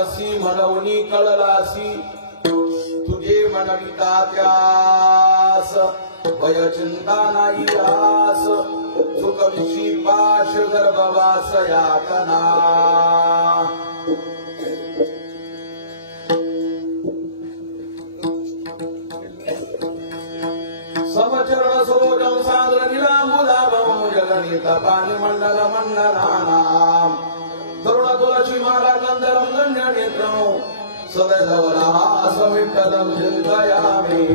मानसी म्हणवनी कळलासी तुझे म्हणविता त्यास भय चिंता नाही आस सुख विषी पाश गर्भवास यातना समचरण सोजं सागर निलांबुलाभं जगनीता पाणी मंडल मंडलानां तरुण तुलसी माला गंधर्व गण्य नेत्रं सदैव सविठ्ठलं चिन्तयामि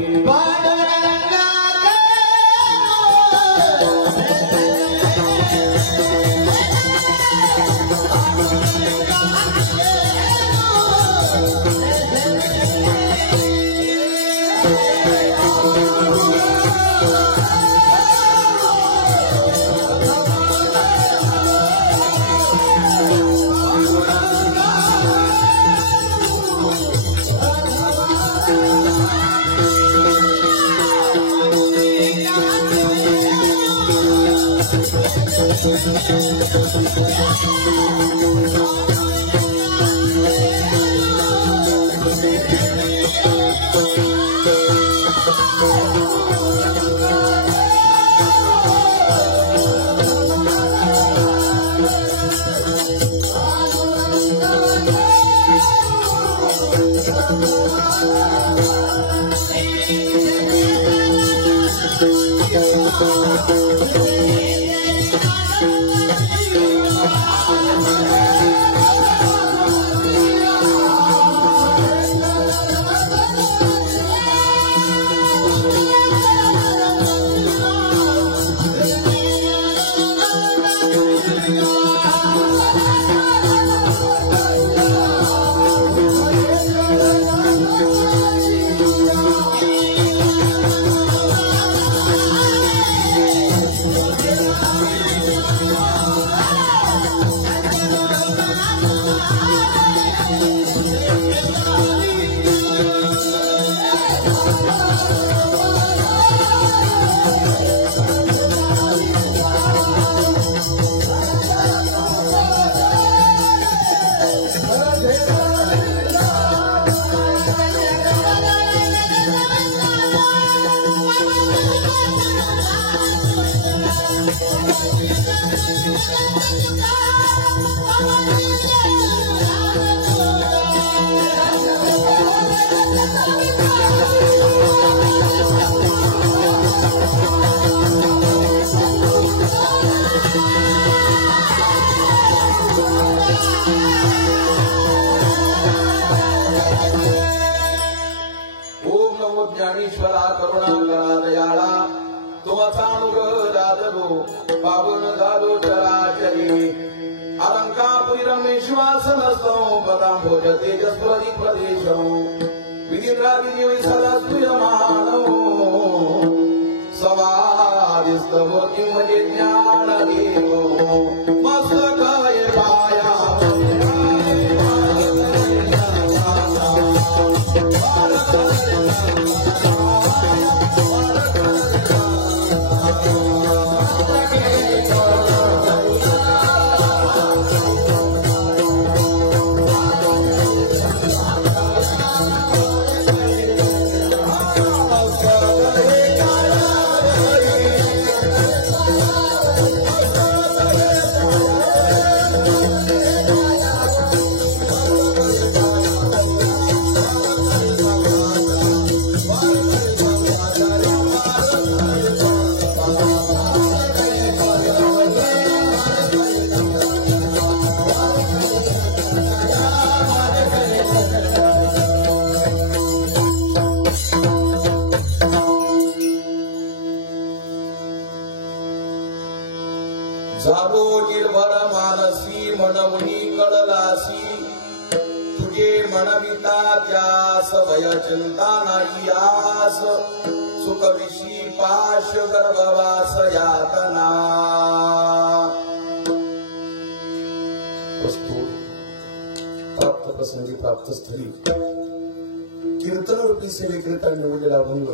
कीर्तन रूपी सेवेकरिता निवडलेला भंग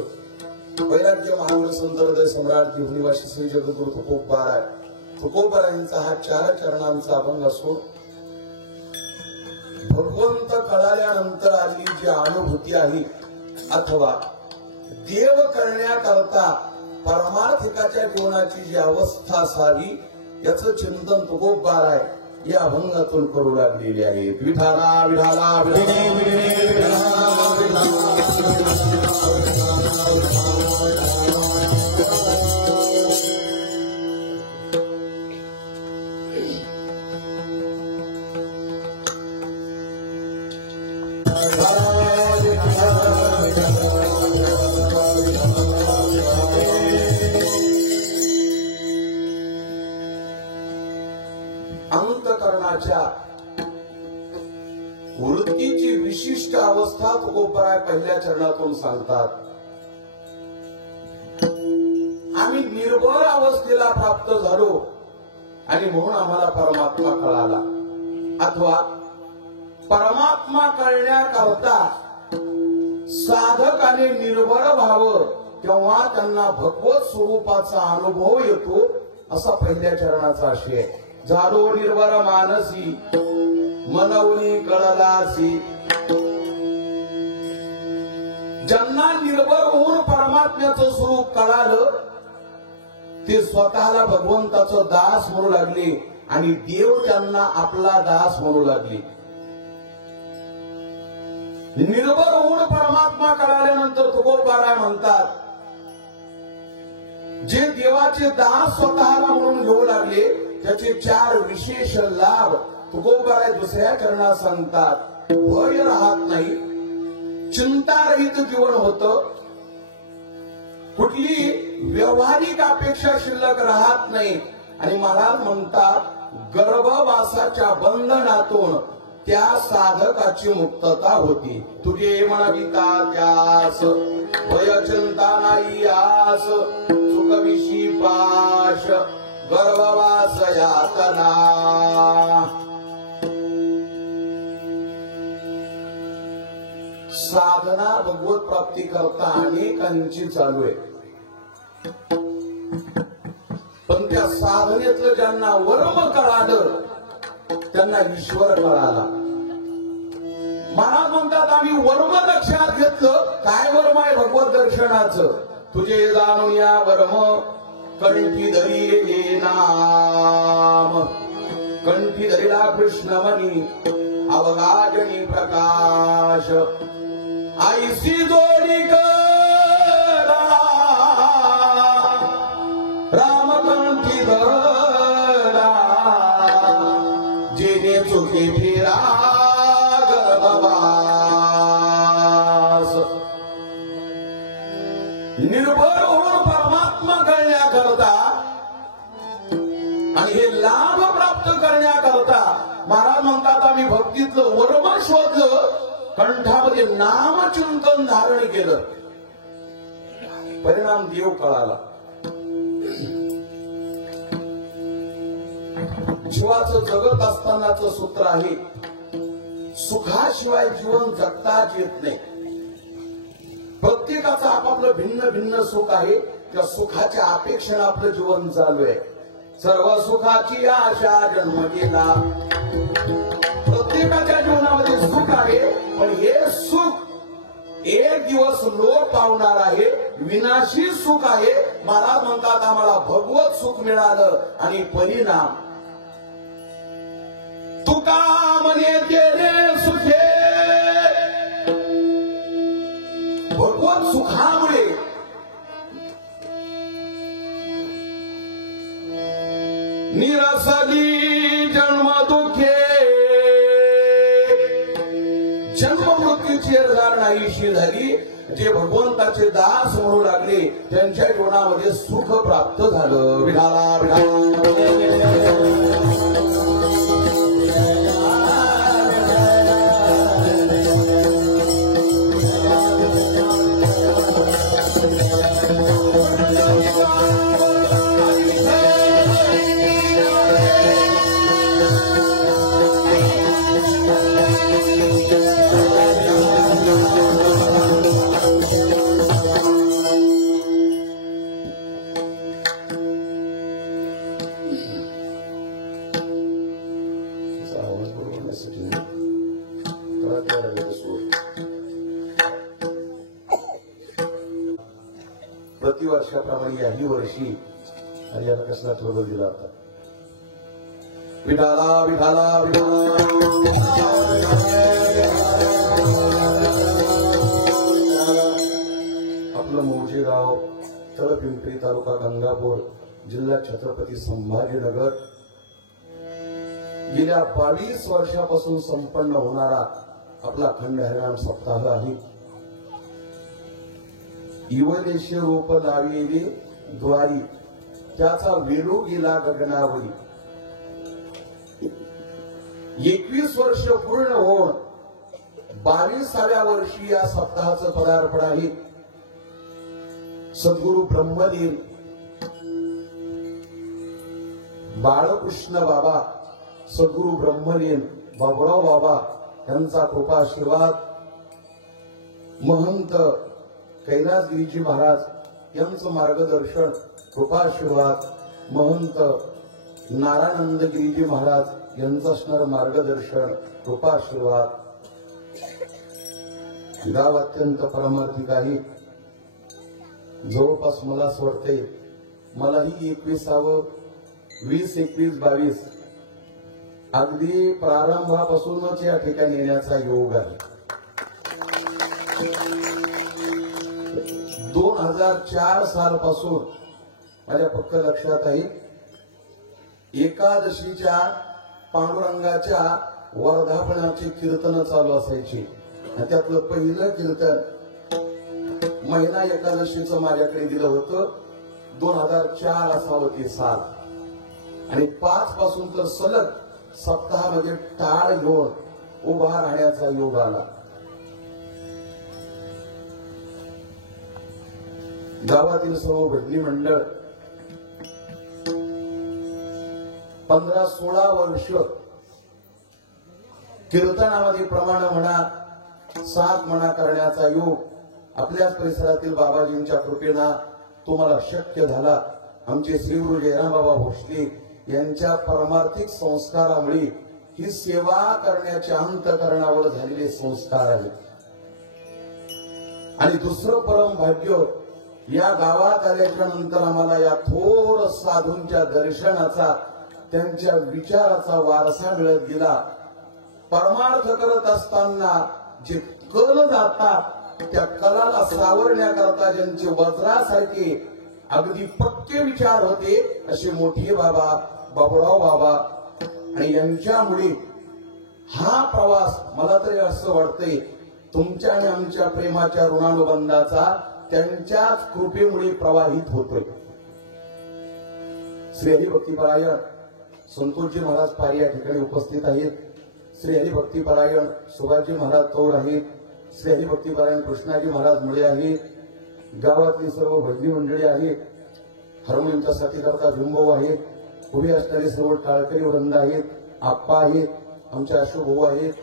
वैराग्य महावीर संत हृदय सम्राट जीवनिवासी श्री जगद्गुरु तुकोबाराय यांचा हा 4 चरणांचा अभंग असून भगवंत कळाल्यानंतर आली जी अनुभूती आहे अथवा देव करण्याकरता परमार्थिकाच्या जीवनाची जी अवस्था असावी याचं चिंतन तुकोबार आहे या अभंगातून करू लागलेली आहे. विठाला विठाला अंतकरणाच्या वृत्तीची विशिष्ट अवस्था तुकोबराय पहिल्या चरणातून सांगतात. आम्ही निर्बळ अवस्थेला प्राप्त झालो आणि म्हणून आम्हाला परमात्मा कळाला अथवा परमात्मा कळण्याकरता साधकाने निर्बळ व्हावं तेव्हा त्यांना भगवत स्वरूपाचा अनुभव येतो असा पहिल्या चरणाचा आशय. झालो निर्भर मानसी मनवणी कळलासी. ज्यांना निर्भर होऊन परमात्म्याचं स्वरूप कळालं ते स्वतःला भगवंताचं दास म्हणू लागले आणि देव त्यांना आपला दास म्हणू लागले. निर्भर होऊन परमात्मा कळाल्यानंतर तुकोबाराय म्हणतात जे देवाचे दास स्वतःला म्हणून घेऊ लागले त्याचे 4 विशेष लाभ तुकोबाराय दुसऱ्या चरणात सांगतात. भय राहत नाही, चिंतारहित जीवन होतं, कुठली व्यवहारिक अपेक्षा शिल्लक राहत नाही आणि महाराज म्हणतात गर्भवासाच्या बंधनातून त्या साधकाची मुक्तता होती. तुझे म्हणविता त्यास भय चिंता नाही आस सुखविषी पाश गर्भवास यातना. साधना भगवत प्राप्ती करता अनेकांची चालू आहे पण त्या साधनेतलं ज्यांना वर्म कळालं त्यांना ईश्वर कळाला. महाराज म्हणतात आम्ही वर्म लक्षात घेतलं. काय वर्म आहे भगवत दर्शनाचं? तुझे जाणून या वर्म कंठी धरी नाम. कंठी धरीला कृष्णमणी अवगाजनी प्रकाश. आईसी जोडी करा राम कंठी धरा. जेने चुके फिरा गर्भवास. निर्भर होऊन परमात्मा कळण्याकरता आणि हे लाभ प्राप्त करण्याकरता महाराज म्हणतात आम्ही भक्तीतलं वर्म शोधलं, कंठामध्ये नामचिंतन धारण केलं, परिणाम देव कळाला. जीवाचं जगत असतानाचं सूत्र आहे सुखाशिवाय जीवन जगताच येत नाही. प्रत्येकाचं आपापलं भिन्न भिन्न सुख आहे. त्या सुखाच्या अपेक्षेनं आपलं जीवन चालू आहे. सर्व सुखाची आशा जन्म गेला. प्रत्येकाच्या जीवनामध्ये सुख आहे पण हे सुख एक दिवस लोप पावणार आहे, विनाशी सुख आहे. महाराज म्हणतात आम्हाला भगवत सुख मिळालं आणि परिणाम तुका म्हणे गेले सुखे. भगवत सुखामुळे निरसली जन्म दुखे. जन्म मृत्यूची धार नाहीशी झाली. जे भगवंताचे दास म्हणू लागले त्यांच्या जीवनामध्ये सुख प्राप्त झालं. विठाला विठाला प्रतिवर्षाप्रमाणे याही वर्षी आणि याला कसला ठरवून दिला होता. विठाला विठाला आपलं मौजे गाव तळपिंपरी तालुका गंगापूर जिल्हा छत्रपती संभाजीनगर गेल्या 22 वर्षापासून संपन्न होणारा आपला अखंड हरिनाम सप्ताह आहे. युवदेश रूप लाविले द्वारी त्याचा वेरू गेला गगनावरी. 21 वर्ष पूर्ण होऊन 22व्या वर्षी या सप्ताहाचं पदार्पण आहे. सद्गुरु ब्रह्मलीन बाळकृष्ण बाबा सद्गुरु ब्रह्मलीन बाबुराव बाबा यांचा कृपाशीर्वाद, महंत कैलासगिरीजी महाराज यांचं मार्गदर्शन कृपाशीर्वाद, महंत नारायणगिरीजी महाराज यांचं असणारं मार्गदर्शन कृपाशीर्वाद. गाव अत्यंत परमार्थिक आहे. जवळपास मला असं वाटतंय मलाही 21 20 21 22 अगदी प्रारंभापासूनच या ठिकाणी येण्याचा योग आहे. 2004 सालपासून माझ्या पक्क लक्षात आहे. एकादशीच्या पांडुरंगाच्या वर्धापनाची कीर्तन चालू असायची. त्यातलं पहिलं कीर्तन महिना एकादशीचं माझ्याकडे दिलं होतं. 2004 असावं ते साल. आणि 5 पासून तर सलग सप्ताहामध्ये टाळ घेऊन उभा राहण्याचा योग आला. गावातील सर्व भजनी मंडळ 15-16 वर्ष कीर्तनामध्ये प्रमाण म्हणा, साथ म्हणा करण्याचा योग आपल्याच परिसरातील बाबाजींच्या कृपेनं तुम्हाला शक्य झाला. आमचे श्री गुरु जयराम बाबा भोसले यांच्या परमार्थिक संस्कारामुळे ही सेवा करण्याच्या अंतकरणावर झालेले संस्कार आहेत. आणि दुसरं परम भाग्य, या गावात आल्याच्या नंतर आम्हाला या थोर साधूंच्या दर्शनाचा, त्यांच्या विचाराचा वारसा मिळत गेला. परमार्थ करत असताना जे कल जातात त्या कलाला सावरण्याकरता ज्यांचे वज्रासारखे अगदी पक्के विचार होते असे मोठे बाबा बाबुराव बाबा, आणि यांच्यामुळे हा प्रवास मला तरी असं वाटतंय तुमच्या आणि आमच्या प्रेमाच्या ऋणानुबंधाचा त्यांच्याच कृपेमुळे प्रवाहित होतोय. श्री हरिभक्तीपरायण संतोषजी महाराज पारी या ठिकाणी उपस्थित आहेत. श्री हरिभक्तीपरायण सुभाषजी महाराज तौर आहेत. श्री हरिभक्तीपरायण कृष्णाजी महाराज मुळे आहेत. गावातली सर्व भजनी मंडळी आहेत. हार्मोनियमच्या साथीकरता भीमभाऊ आहेत. उभे असणारे सर्व टाळकरी वृंद आहेत. आप्पा आहेत, आमचे अशोक भाऊ आहेत,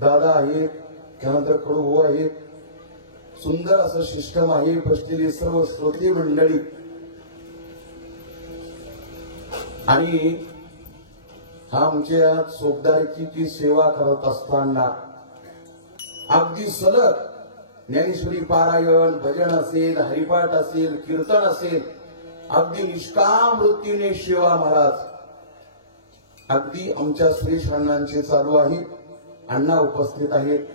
दादा आहेत, त्यानंतर कडू भाऊ आहेत. सुंदर असं सिस्टम आहे. बसलेली सर्व श्रोते मंडळी आणि हा आमच्या सोबदारकीची सेवा करत असताना अगदी सलग ज्ञानेश्वरी पारायण, भजन असेल, हरिपाठ असेल, कीर्तन असेल, अगदी निष्काम वृत्तीने सेवा महाराज अगदी आमच्या श्री अण्णांचे चालू आहे. अण्णा उपस्थित आहेत.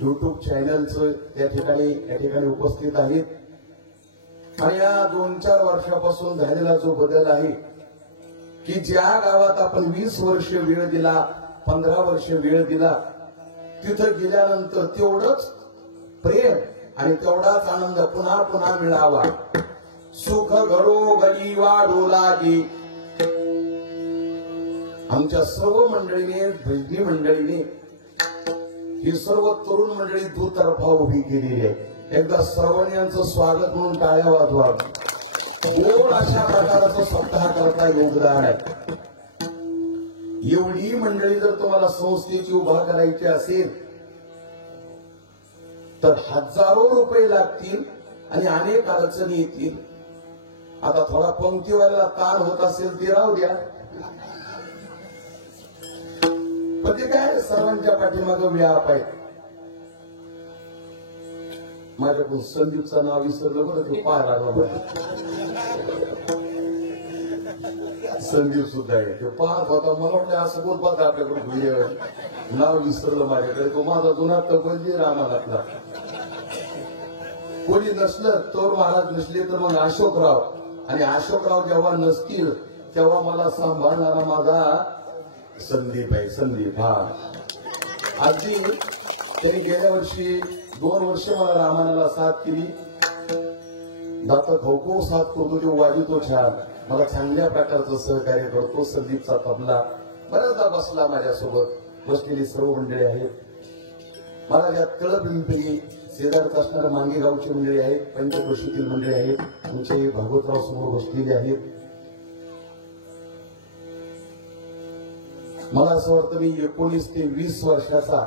युट्यूब चॅनलचं या ठिकाणी उपस्थित आहेत. आणि या 2-4 वर्षापासून झालेला जो बदल आहे की ज्या गावात आपण 20 वर्ष वेळ दिला, 15 वर्ष वेळ दिला, तिथं गेल्यानंतर तेवढंच प्रेम आणि तेवढाच आनंद पुन्हा पुन्हा मिळावा. सुख घरोघरी वाढू लागे. आमच्या सर्व मंडळीने, भजनी मंडळीने, ही सर्व तरुण मंडळी दुतर्फा उभी केलेली आहे. एकदा सर्वांनी यांचं स्वागत म्हणून टाळ्या वाजवा. गोड अशा प्रकारचं सप्ताह करता योगदान आहे. एवढी मंडळी जर तुम्हाला संस्थेची उभा करायची असेल तर हजारो रुपये लागतील आणि अनेक अडचणी येतील. आता थोडा पंक्तीवाल्याला ताण होत असेल ते राहू द्या, पण ते काय सर्वांच्या पाठीमागं व्याप आहे. माझ्याकडून संदीपचं नाव विसरलं बरं, ते पाहायला लागला. संदीप सुद्धा आहे, ते पाहत होता. मला वाटलं असं बोल पाहत आपल्याकडे व्हिडिओ, नाव विसरलं माझ्याकडे. तो माझा जुना तपंजी रामानातला. कोणी नसलं तर महाराज नसले तर मग अशोकराव, आणि अशोकराव जेव्हा नसतील तेव्हा मला सांभाळणारा माझा संदीप आहे. संदीप हा अगदी तरी गेल्या वर्षी 2 वर्ष मला रामानाला साथ केली. दाता खो साथ करतो, ते वाजवतो छान, मला चांगल्या प्रकारचं सहकार्य करतो. संदीपचा तबला बऱ्याचदा बसला माझ्यासोबत. बसलेली सर्व मंडळी आहेत. मला ज्या तळपिंपरी शेजारच असणाऱ्या मांगेगावची मंडळी आहेत, पंचक्रोशीतील मंडळी आहेत, आमचे भागवतराव समोर बसलेले आहेत. मला असं वाटतं मी 19 ते 20 वर्षाचा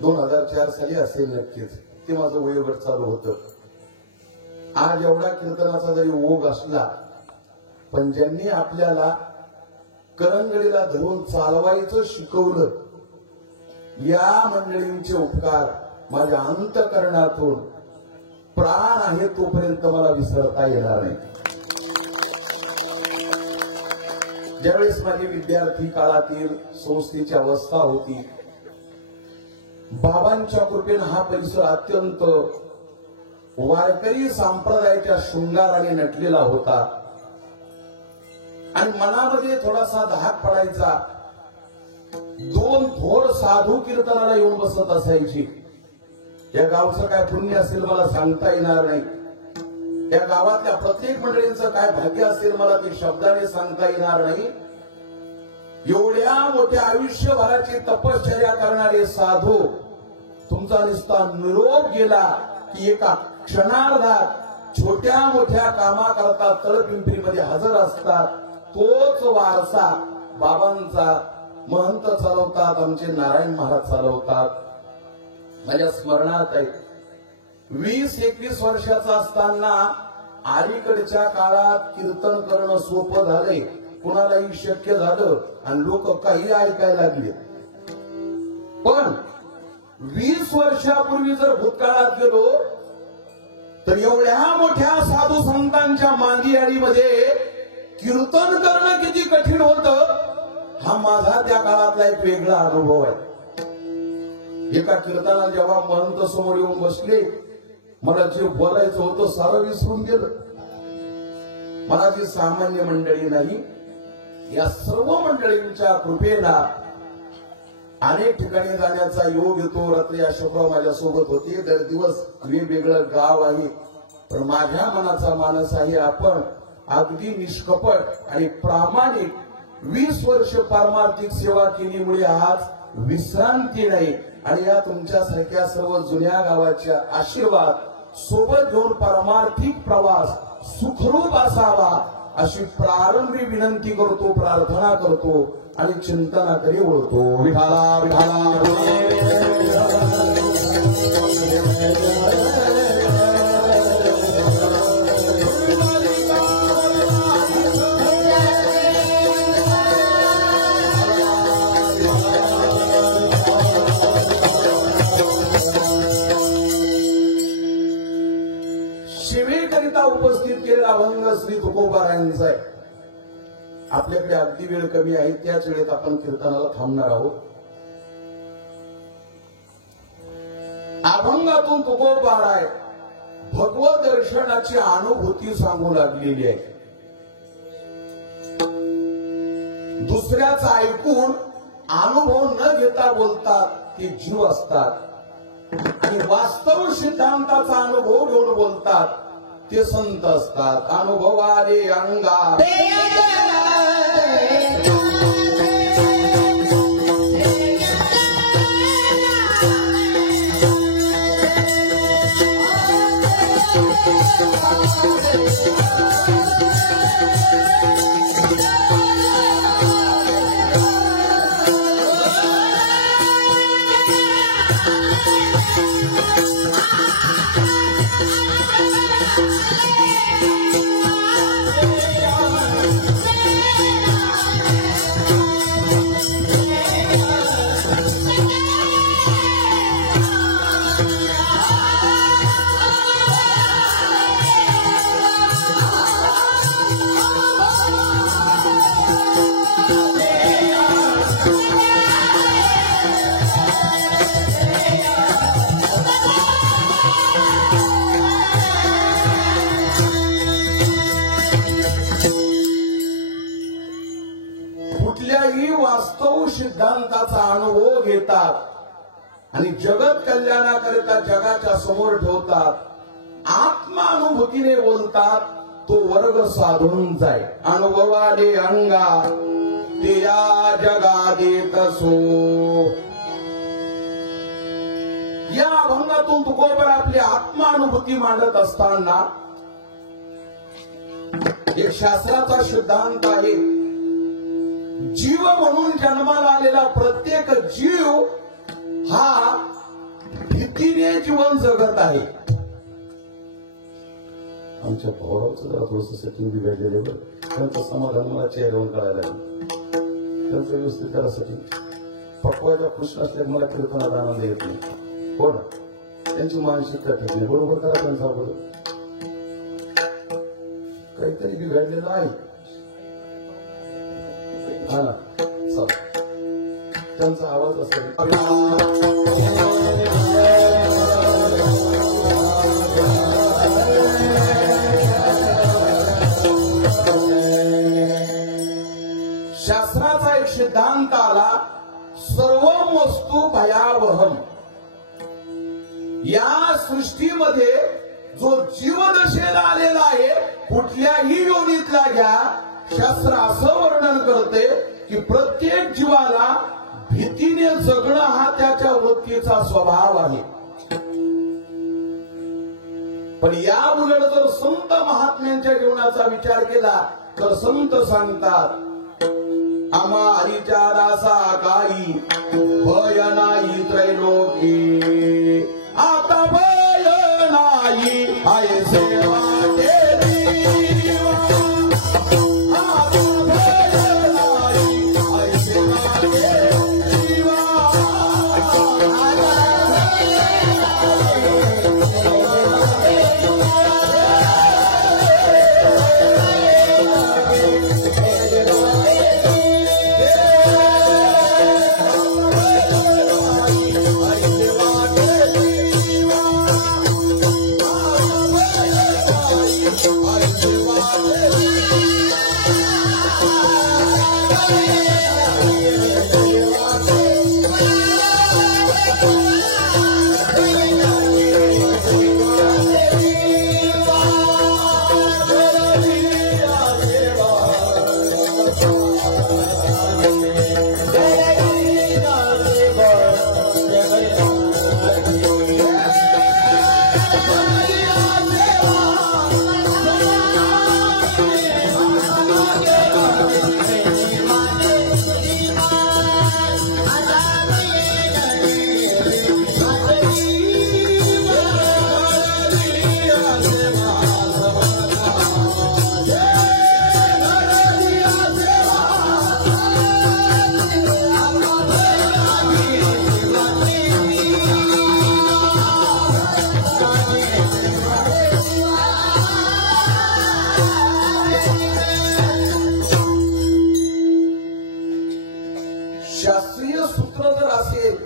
2004 साली असेल नक्कीच, ते माझं वयोगट चालू होतं. आज एवढा कीर्तनाचा जरी ओघ असला, पण ज्यांनी आपल्याला करंगडीला धरून चालवायचं शिकवलं, या मंडळींचे उपकार माझ्या अंतःकरणातून प्राण आहे तोपर्यंत मला विसरता येणार नाही. ज्यावेळेस माझी विद्यार्थी काळातील संस्थेची अवस्था होती, बाबांच्या कृपेने हा परिसर अत्यंत वारकरी संप्रदायाच्या शृंगाराने नटलेला होता आणि मनामध्ये थोडासा धाक पडायचा. 2 थोर साधू कीर्तनाला येऊन बसत असायची. या गावचं काय पुण्य असेल मला सांगता येणार नाही. या गावातल्या प्रत्येक मंडळींचं काय भाग्य असेल मला ते शब्दाने सांगता येणार नाही. एवढ्या मोठ्या आयुष्यभराची तपश्चर्या करणारे साधू तुमचा नुसता निरोप गेला की एका क्षणार्धात छोट्या मोठ्या कामाकरता तळपिंपरीमध्ये हजर असतात. तोच वारसा बाबांचा महंत चालवतात, आमचे नारायण महाराज चालवतात. माझ्या स्मरणात आहे 20-21 वर्षाचा असताना अलीकडच्या काळात कीर्तन करणं सोपं झालंय, कुणालाही शक्य झालं आणि लोक काही ऐकायला लागले. पण 20 वर्षापूर्वी जर भूतकाळात गेलो तर एवढ्या मोठ्या साधू संतांच्या मांदियाळीमध्ये कीर्तन करणं किती कठीण होतं, हा माझा त्या काळातला एक वेगळा अनुभव आहे. एका कीर्तनाला जेव्हा महंत समोर येऊन बसले, मला जे बोलायचं होतं सारं विसरून गेलं. मला जी सामान्य मंडळी नाही, या सर्व मंडळींच्या कृपेला अनेक ठिकाणी जाण्याचा योग येतो. रात्री अशोकराव माझ्यासोबत होते. दर दिवस वेगवेगळं गाव आहे, पण माझ्या मनाचा मानस आहे आपण अगदी निष्कपट आणि प्रामाणिक 20 वर्ष पारमार्थिक सेवा केल्यामुळे आज विश्रांती नाही. आणि या तुमच्यासारख्या सर्व जुन्या गावाच्या आशीर्वाद सोबत घेऊन परमार्थिक प्रवास सुखरूप असावा अशी प्रारंभी विनंती करतो, प्रार्थना करतो आणि चिंतनाकडे वळतो. विठाला विठाला शिवेकरिता उपस्थित केलेला अभंग श्री तुकोबारायांचा आहे. आपल्याकडे अगदी वेळ कमी आहे, त्याच वेळेत आपण कीर्तनाला थांबणार आहोत. अभंगातून तुकोबाराय भगवत दर्शनाची अनुभूती सांगू लागलेली आहे. दुसऱ्याचा ऐकून अनुभव न घेता बोलतात ते जीव असतात, आणि वास्तव सिद्धांताचा अनुभव घेऊन बोलतात ते संत असतात. अनुभवारे अंगा सिद्धांताचा अनुभव घेतात आणि जगत कल्याणाकरिता जगाच्या समोर ठेवतात. आत्मानुभूतीने बोलतात. तो वर्ग साधून जाय. अनुभवाले अंगा ते या जगा देत सो. या अभंगातून तुकोबर आपली आत्मानुभूती मांडत असताना एक शास्त्राचा सिद्धांत आहे. जीव म्हणून जन्माला आलेला प्रत्येक जीव हा भीतीने जीवन जगत आहे. आमच्या भावाचं जरा थोडस सेटिंग बिघडलेलं बरं. त्यांचं समाधान मला चेहऱ्यावर कळायला लागलं. त्यांचं व्यवस्थित करासाठी पक्वाच्या कृष्ण असल्यास मला कीर्तनात आनंद येत नाही. हो ना, त्यांची मानसिकता ठीक नाही. बरोबर करा त्यांचा बरोबर. काहीतरी बिघडलेलं आहे. हा ना, चला त्यांचा आवाज असेल. शास्त्राचा एक सिद्धांत आला. सर्व वस्तू भयावहम. या सृष्टीमध्ये जो जीवदशेला आलेला आहे कुठल्याही योनीतला घ्या, शास्त्र असं वर्णन करते की प्रत्येक जीवाला भीतीने जगणं हा त्याच्या वृत्तीचा स्वभाव आहे. पण या उलट जर संत महात्म्यांच्या जीवनाचा विचार केला तर संत सांगतात आम्हा हरीच्या दासा काही भय नाही त्रैलोकी. आता भय नाही आहे सेवा शास्त्रीय सूत्र जर असेल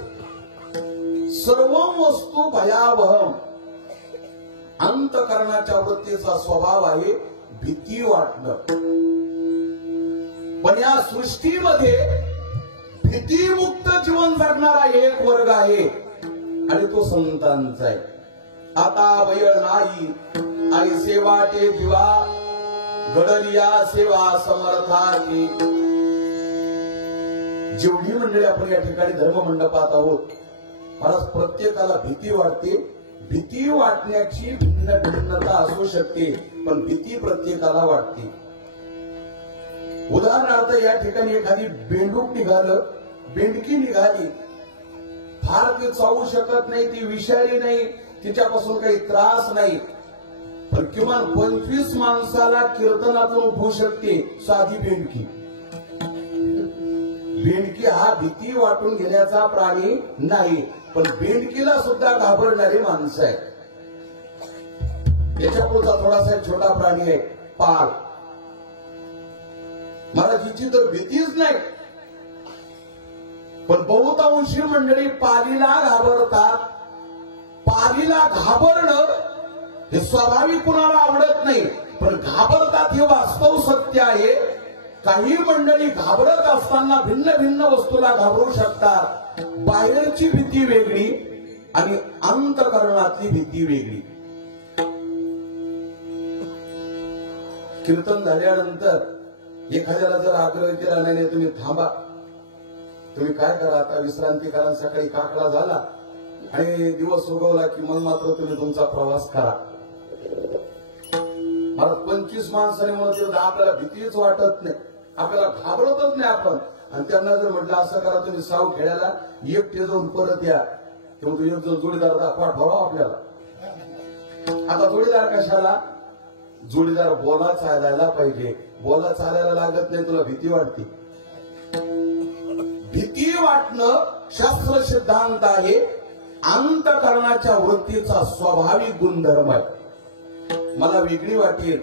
सर्व वस्तू भयावह. अंतकरणाच्या वृत्तीचा स्वभाव आहे भीती वाटणं. पण या सृष्टीमध्ये भीतीमुक्त जीवन जगणारा एक वर्ग आहे आणि तो संतांचा आहे. आता भय नाही ऐसे वाटे जीवा घडलिया सेवा समर्थाची. जेवढी मंडळी आपण या ठिकाणी धर्म मंडपात आहोत मला प्रत्येकाला भीती वाटते. भीती वाटण्याची भिन्न भिन्नता असू शकते पण भीती प्रत्येकाला वाटते. उदाहरणार्थ या ठिकाणी एखादी बेंडूक निघालं, बेंडकी निघाली, फार ती चावू शकत नाही, ती विषारी नाही, तिच्यापासून काही त्रास नाही, पण किमान 25 माणसाला कीर्तनातून उठवू शकते साधी बेंडकी. बेंडकी हा भीती वाटून घेण्याचा प्राणी नाही पण बेंडकीला सुद्धा घाबरणारी माणसं आहे. त्याच्या पुढचा थोडासा छोटा प्राणी आहे पाल. मला तिची तर भीतीच नाही पण बहुतांशी मंडळी पालीला घाबरतात. पालीला घाबरणं हे स्वाभाविक कुणाला आवडत नाही पण घाबरतात हे वास्तव सत्य आहे. काही मंडळी घाबरत असताना भिन्न भिन्न वस्तूला घाबरू शकतात. बाहेरची भीती वेगळी आणि अंतःकरणातली भीती वेगळी. कीर्तन झाल्यानंतर एखाद्याला जर आग्रह केला नाही तुम्ही थांबा, तुम्ही काय करा आता विश्रांती करा, सकाळी काकडा झाला आणि दिवस उगवला की मग मात्र तुम्ही तुमचा प्रवास करा. मला 25 माणसाने म्हणत आपल्याला भीतीच वाटत नाही, आपल्याला घाबरतच नाही आपण. आणि त्यांना जर म्हटलं असं करा तुम्ही साऊ खेळायला एकटे जाऊन परत या, तेव्हा तू एक जोडीदार पाठवा आपल्याला. आता जोडीदार कशाला? जोडीदार बोला चालायला पाहिजे. बोला चालायला लागत नाही, तुला भीती वाटते. भीती वाटणं शास्त्र सिद्धांत आहे, अंतःकरणाच्या वृत्तीचा स्वाभाविक गुणधर्म आहे. मला वेगळी वाटेल,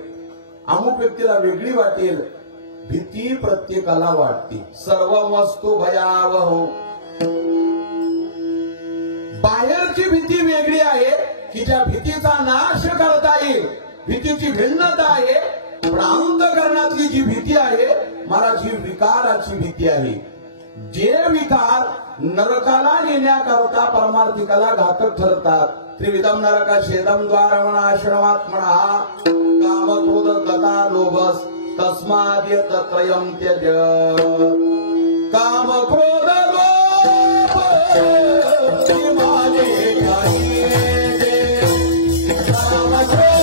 अमुक व्यक्तीला वेगळी वाटेल, भीती प्रत्येकाला वाटते. सर्व वस्तू भयावह. बाहेरची भीती वेगळी आहे की ज्या भीतीचा नाश करता येईल, भीतीची भिन्नता आहे. पण अंतःकरणातली जी भीती आहे मला जी विकाराची भीती आहे, जे विकार नरकाला नेण्याकरता परमार्थिकाला घातक ठरतात. त्रिविधम नरका छेदम द्वारमणाश्रमात्मना काम क्रोध गता लोभस तस्माद् तत्रयं त्यज. काम क्रोध लोभ हिमालय काम क्रोध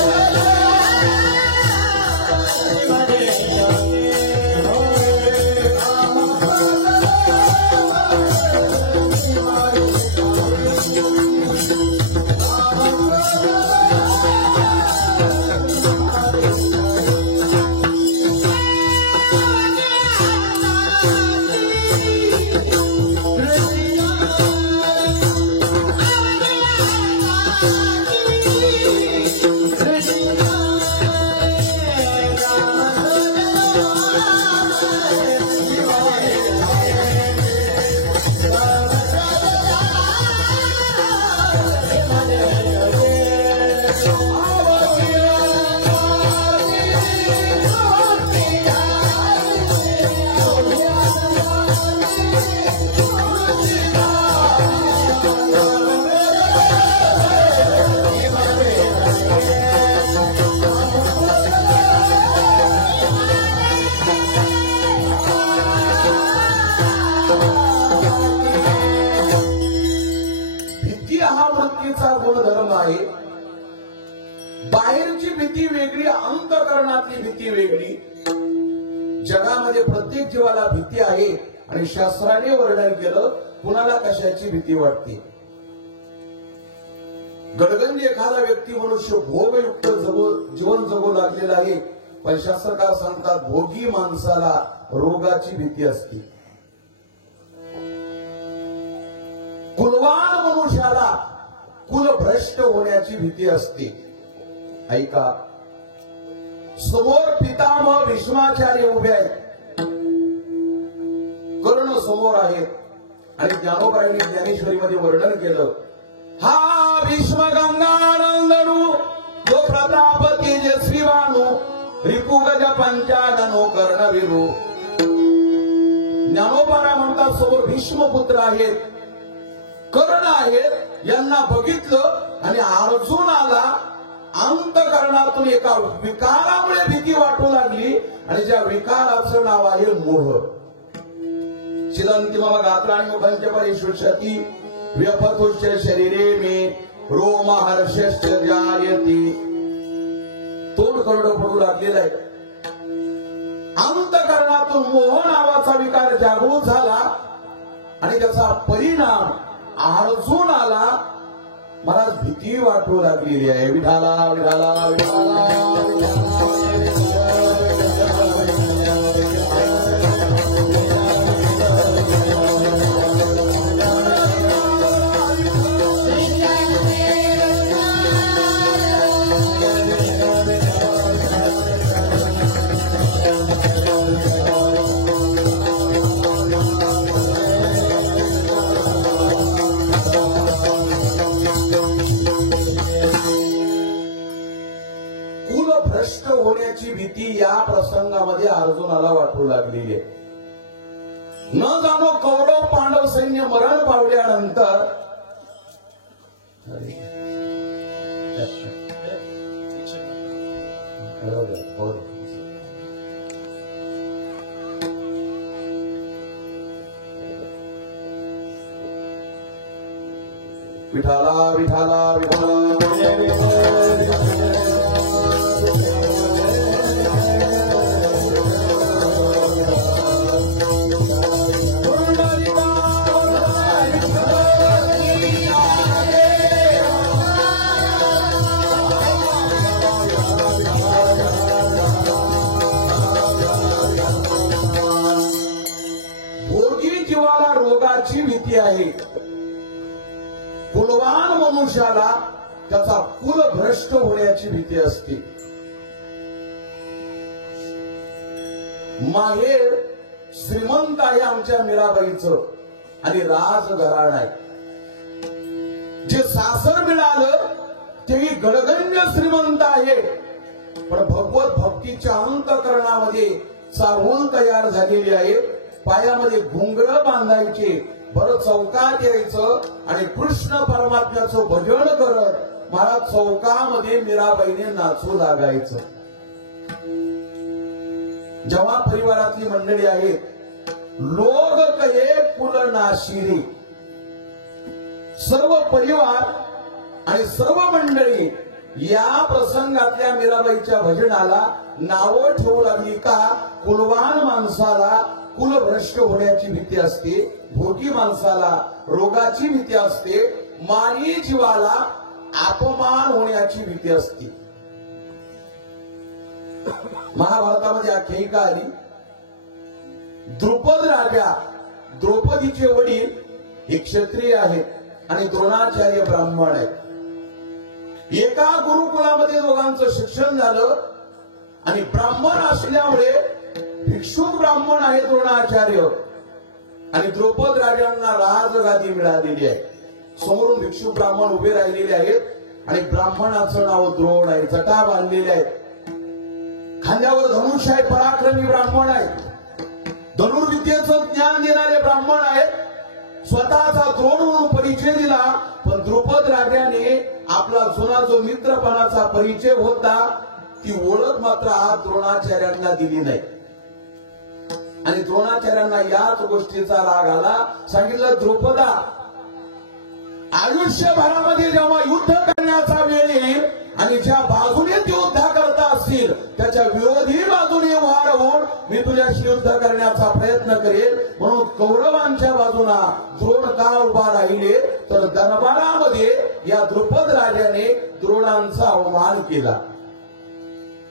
गुणधर्म आहे. बाहेरची भीती वेगळी, अंतःकरणातली भीती वेगळी. जगामध्ये प्रत्येक जीवाला भीती आहे आणि शास्त्राने वर्णन केलं कुणाला कशाची भीती वाटते. गडगंज एखादा व्यक्ती मनुष्य भोगयुक्त जीवन जगू लागलेला आहे, पण शास्त्रकार सांगतात भोगी माणसाला रोगाची भीती असते. कुलवान मनुष्याला कुलभ्रष्ट होण्याची भीती असते. ऐका, समोर पितामह भीष्माचार्य उभे आहेत, कर्ण समोर आहेत आणि ज्ञानोबाईंनी ज्ञानेश्वरीमध्ये वर्णन केलं. हा भीष्म गंगानंदनू जो प्रताप तेजस्वी वाणू रिपुगज पंचाननो कर्णवीरू. ज्ञानोबाला म्हणतात समोर भीष्मपुत्र आहेत, कर्ण आहेत. यांना बघितलं आणि अर्जुनाला अंतःकरणातून एका विकारामुळे भीती वाटू लागली आणि ज्या विकाराचं नाव आहे मोह. चिरंती मम गात्राणि मुखंच परिशुष्यति व्यपतुश्च शरीरे मे रोमहर्षश्च जायते. तोंड करडं पडू लागलेलं आहे. अंतःकरणातून मोह नावाचा विकार जागृत झाला आणि त्याचा परिणाम अर्जुनाला मला भीती वाटू लागलेली आहे. विठाला विठाला विठाला भीती या प्रसंगामध्ये अर्जुनाला वाटू लागलेली आहे. न जाणो कौरव पांडव सैन्य मरण पावल्यानंतर विठाला विठाला विठाला जीवाला रोगाची भीती आहे. कुलवान मनुष्याला त्याचा कुल भ्रष्ट होण्याची भीती असते. माहेर श्रीमंत आहे आमच्या मीराबाईचं आणि राजघराण आहे. जे सासर मिळालं तेही गडगंज श्रीमंत आहे, पण भगवत भक्तीच्या अंतःकरणामध्ये चाहूल तयार झालेली आहे. पायामध्ये घुंगरं बांधायचे, बरं चौकात यायचं आणि कृष्ण परमात्म्याचं भजन करत मला चौकामध्ये मीराबाईने नाचू लागायचं. जेव्हा परिवारातली मंडळी आहेत, लोग कहे कुल नाशिरी, सर्व परिवार आणि सर्व मंडळी या प्रसंगातल्या मीराबाईच्या भजनाला नावं ठेवू लागली का? कुलवान माणसाला कुलभ्रष्ट होण्याची भीती असते, भोगी माणसाला रोगाची भीती असते, मानी जीवाला अपमान होण्याची भीती असते. महाभारतामध्ये आख्यायिका आली, द्रुपद राजा, द्रौपदीचे वडील हे क्षत्रिय आहेत आणि द्रोणाचार्य ब्राह्मण आहेत. एका गुरुकुलामध्ये दोघांचं शिक्षण झालं आणि ब्राह्मण असल्यामुळे भिक्षुक ब्राह्मण आहे द्रोणाचार्य आणि द्रौपद राजांना राजगादी मिळालेली आहे. समोरून भिक्षुक ब्राह्मण उभे राहिलेले आहेत आणि ब्राह्मणाचं नाव द्रोण आहे. जटा बांधलेले आहेत, खांद्यावर धनुष्य आहे, पराक्रमी ब्राह्मण आहेत, धनुर्विद्येचं ज्ञान देणारे ब्राह्मण आहेत. स्वतःचा द्रोण म्हणून परिचय दिला, पण द्रुपद राजाने आपला जुना जो मित्रपणाचा परिचय होता ती ओळख मात्र आज द्रोणाचार्यांना दिली नाही. आणि द्रोणाचार्यांना याच गोष्टीचा राग आला. सांगितलं, द्रुपदा, आयुष्यभरामध्ये जेव्हा युद्ध करण्याचा वेळ येईल आणि ज्या बाजूने ते युद्ध करता असतील त्याच्या विरोधी बाजूने वार होऊन मी तुझ्याशी युद्ध करण्याचा प्रयत्न करेल. म्हणून कौरवांच्या बाजूला द्रोण का उभा राहिले तर दरबारामध्ये या द्रुपद राजाने द्रोणांचा अवमान केला.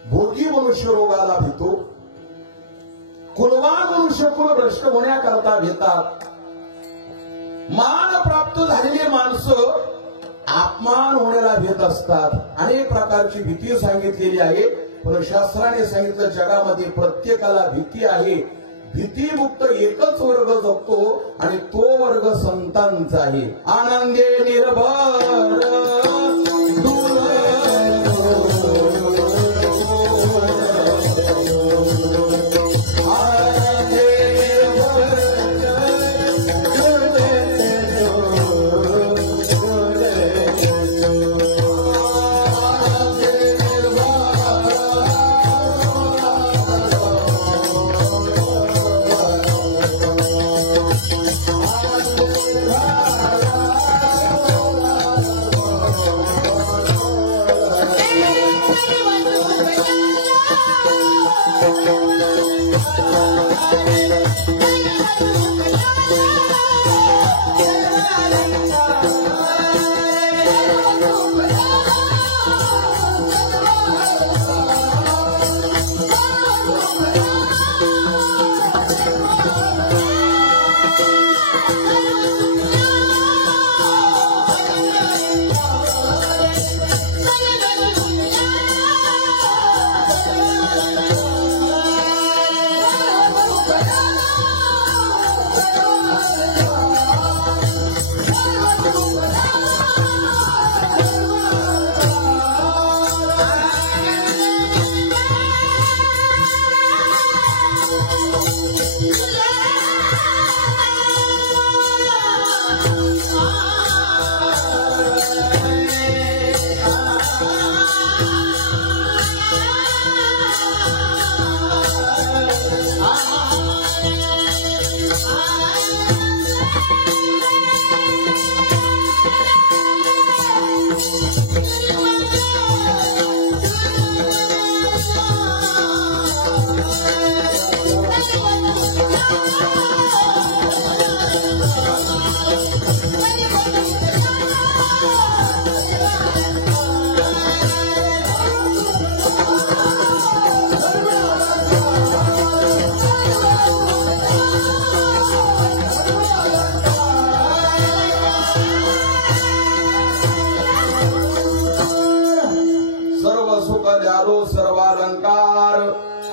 भोगी मनुष्य रोगाला भीतो, कुलवान मनुष्य कुलभ्रष्ट होण्याकरता भेतात. मान प्राप्त झालेली माणसं अपमान होण्याला भेट असतात. अनेक प्रकारची भीती सांगितलेली आहे, पण शास्त्राने सांगितलं जगामध्ये प्रत्येकाला भीती आहे. भीतीमुक्त एकच वर्ग जगतो आणि तो वर्ग संतांचा आहे. आनंदे निर्भर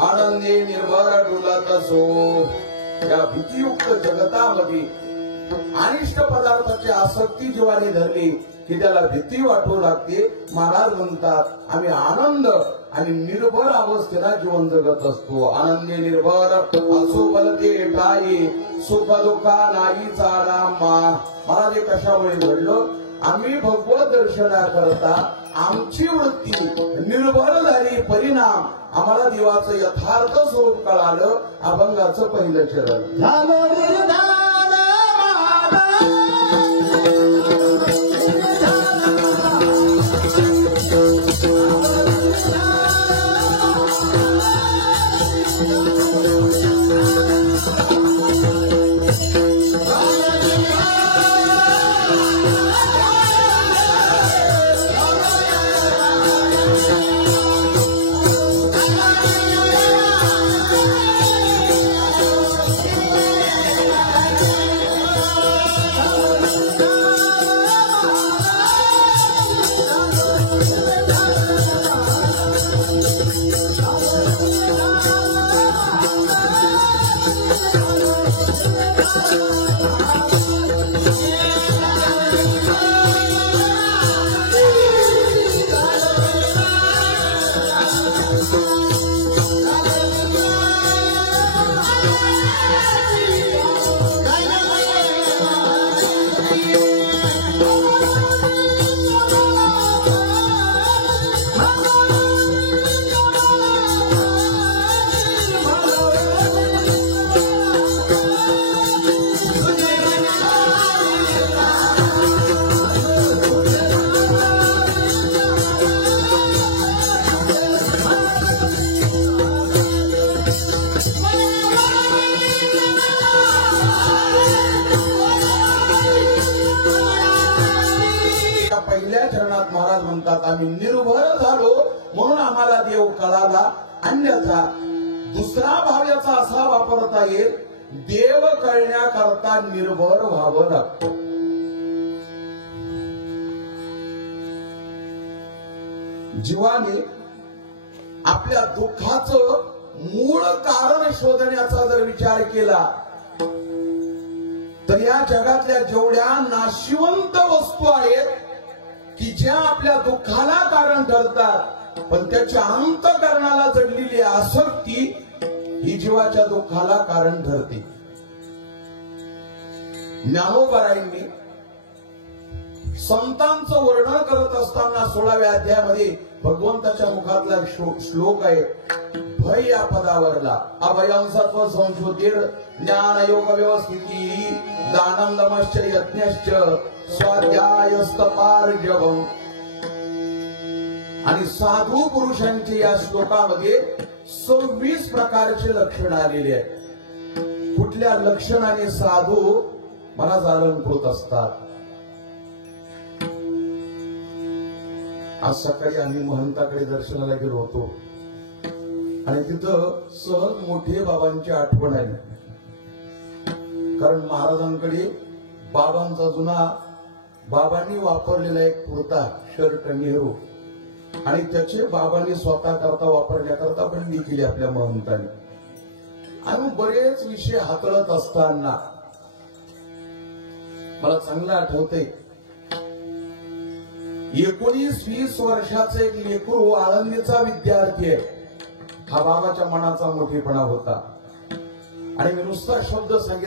आनंदी निर्भर डुलत असो. या भीतियुक्त जगतामध्ये अनिष्ट पदार्थाची आसक्ती जीवाने धरली की त्याला भीती वाटू लागते. महाराज म्हणतात आम्ही आनंद आणि निर्भर अवस्थेला जीवन जगत असतो. आनंदी निर्भर असो बलते काही सुख दुःखा नाही चाला मा. महाराज हे कशामुळे घडलं? आम्ही भगवत दर्शनाकरता आमची वृत्ती निर्भर झाली. परिणाम आम्हाला देवाचं यथार्थ स्वरूप कळालं. अभंगाचं पहिलं चरण झालं. महाराज म्हणतात आम्ही निर्भर झालो म्हणून आम्हाला देव कळाला. अन्यथा दुसरा भाव याचा असा वापरता येईल देव कळण्याकरता निर्भर व्हावं लागतं. जीवाने आपल्या दुःखाचं मूळ कारण शोधण्याचा जर विचार केला तर या जगातल्या जेवढ्या नाशिवंत वस्तू आहेत की ज्या आपल्या दुःखाला कारण ठरतात पण त्याच्या अंतःकरणाला जडलेली आसक्ती ही जीवाच्या दुःखाला कारण ठरते. ज्ञानोबारायांनी संतांचं वर्णन करत असताना 16व्या अध्यायामध्ये भगवंताच्या मुखातला श्लोक आहे. भय या पदावरला अभयं सत्व संशोधिर ज्ञान योग व्यवस्थिती दानं दमश्च यज्ञश्च स्वाध्यायस्तपार्जवम्. आणि साधू पुरुषांची या श्लोकामध्ये 26 प्रकारचे लक्षण आलेले आहेत. कुठल्या लक्षणाने साधू मला अलंकृत असतात. आज सकाळी आम्ही महंताकडे दर्शनाला गेलो होतो आणि तिथं सहज मोठे बाबांची आठवण आली. कारण महाराजांकडे बाबांचा जुना बाबांनी वापरलेला एक कुर्ता शर्ट नेहरू आणि त्याचे बाबांनी स्वतः करता वापरण्याकरता बंदी केली आपल्या महंतांनी. आणि बरेच विषय हाताळत असताना मला चांगलं आठवतंय 19-20 वर्षाचे एक लेकरू आळंदीचा विद्यार्थी आहे. हा बाबाच्या मनाचा मोठेपणा होता आणि मी नुसता शब्द सांगितला